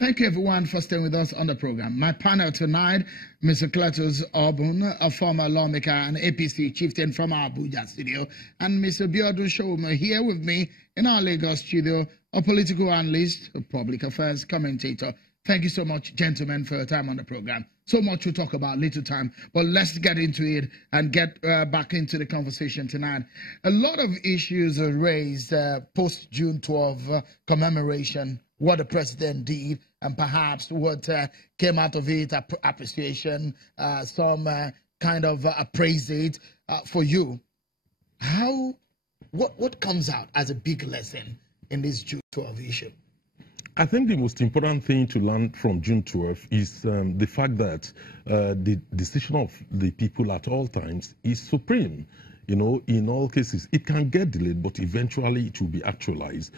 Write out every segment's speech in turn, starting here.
Thank you, everyone, for staying with us on the program. My panel tonight, Mr. Cletus Obun, a former lawmaker and APC chieftain from our Abuja studio, and Mr. Biodun Showma here with me in our Lagos studio, a political analyst, a public affairs commentator. Thank you so much, gentlemen, for your time on the program. So much to talk about, little time, but let's get into it and get back into the conversation tonight. A lot of issues are raised post-June 12 commemoration, what the president did, and perhaps what came out of it, appreciation, some kind of appraise it for you. What comes out as a big lesson in this June 12 issue? I think the most important thing to learn from June 12 is the fact that the decision of the people at all times is supreme. You know, in all cases, it can get delayed, but eventually it will be actualized.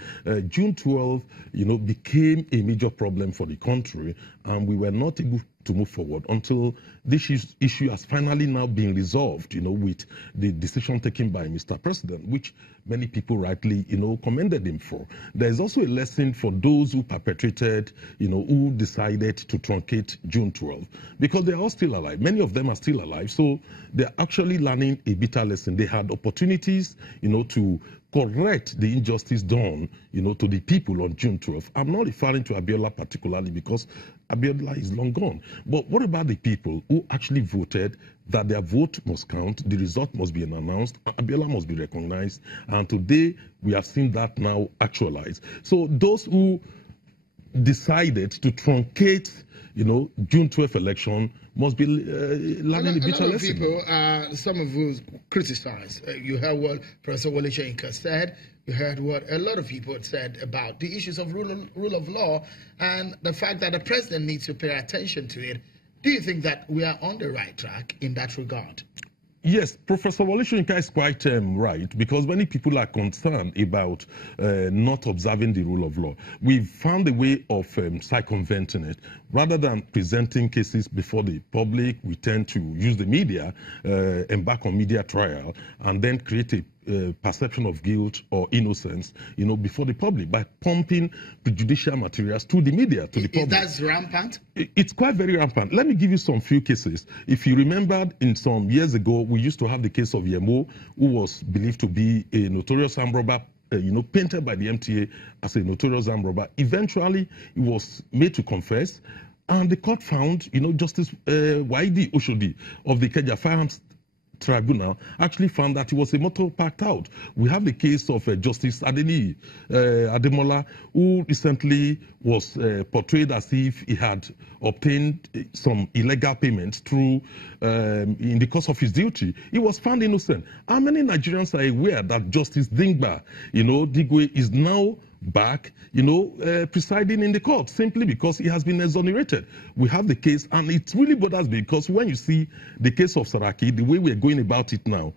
June 12, you know, became a major problem for the country, and we were not able to move forward until this issue has finally now been resolved, you know, with the decision taken by Mr. President, which many people rightly, you know, commended him for. There's also a lesson for those who perpetrated, you know, who decided to truncate June 12, because they are all still alive. Many of them are still alive, so they're actually learning a bitter lesson. They had opportunities, you know, to correct the injustice done, you know, to the people on June 12. I'm not referring to Abiola particularly because Abiola is long gone. But what about the people who actually voted that their vote must count, the result must be announced, Abiola must be recognized, and today we have seen that now actualized. So those who decided to truncate, you know, June 12 election must be learning a bitter lesson. People, some of you criticize. You heard what Professor Wole Soyinka said. You heard what a lot of people said about the issues of rule of law and the fact that the president needs to pay attention to it. Do you think that we are on the right track in that regard? Yes, Professor Wole Soyinka is quite right, because many people are concerned about not observing the rule of law. We've found a way of circumventing it. Rather than presenting cases before the public, we tend to use the media, embark on media trial, and then create a perception of guilt or innocence, you know, before the public by pumping prejudicial materials to the media, to the public. That's rampant? It's quite very rampant. Let me give you some few cases. If you remembered, in some years ago, we used to have the case of Yemo, who was believed to be a notorious armed robber, you know, painted by the MTA as a notorious armed robber. Eventually, he was made to confess, and the court found, you know, Justice Waidi Oshodi of the Ikeja Firearms Tribunal actually found that he was a motor parked out. We have the case of Justice Adeni Ademola, who recently was portrayed as if he had obtained some illegal payments through in the course of his duty. He was found innocent. How many Nigerians are aware that Justice Dingba, you know, Digwe, is now back, you know, presiding in the court simply because he has been exonerated? We have the case, and it really bothers me because when you see the case of Saraki, the way we're going about it now,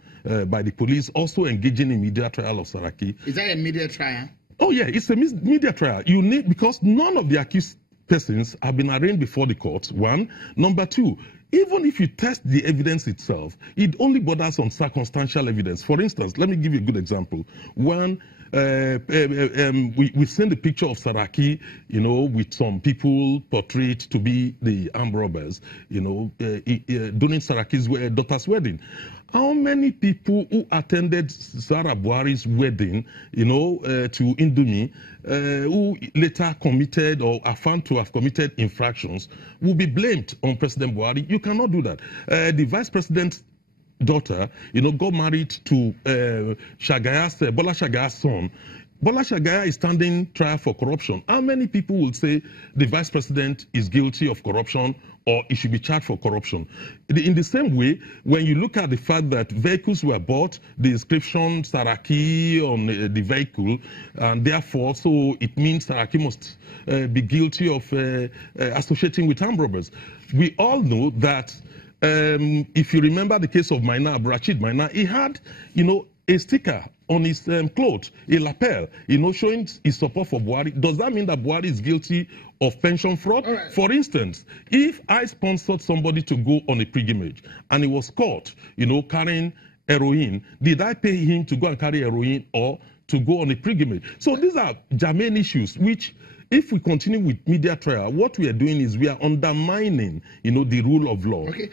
by the police also engaging in media trial of Saraki. Is that a media trial? Oh yeah, it's a media trial. You need, because none of the accused persons have been arraigned before the court, one. Number two, even if you test the evidence itself, it only borders on circumstantial evidence. For instance, let me give you a good example. One, we've seen the picture of Saraki, you know, with some people portrayed to be the armed robbers, you know, during Saraki's daughter's wedding. How many people who attended Sarah Buhari's wedding, you know, to Indomie, who later committed or are found to have committed infractions, will be blamed on President Buhari? You cannot do that. The vice president's daughter, you know, got married to Bola Shagaya's son. Bola Shagaya is standing trial for corruption. How many people will say the vice president is guilty of corruption or he should be charged for corruption? In the same way, when you look at the fact that vehicles were bought, the inscription Saraki on the vehicle, and therefore, so it means Saraki must be guilty of associating with armed robbers. We all know that if you remember the case of Maina, Rashid Maina, he had, you know, a sticker on his clothes, a lapel, you know, showing his support for Buhari. Does that mean that Buhari is guilty of pension fraud? Right. For instance, if I sponsored somebody to go on a pilgrimage and he was caught, you know, carrying heroin, did I pay him to go and carry heroin or to go on a pilgrimage? So these are germane issues which if we continue with media trial, what we are doing is we are undermining, the rule of law. Okay.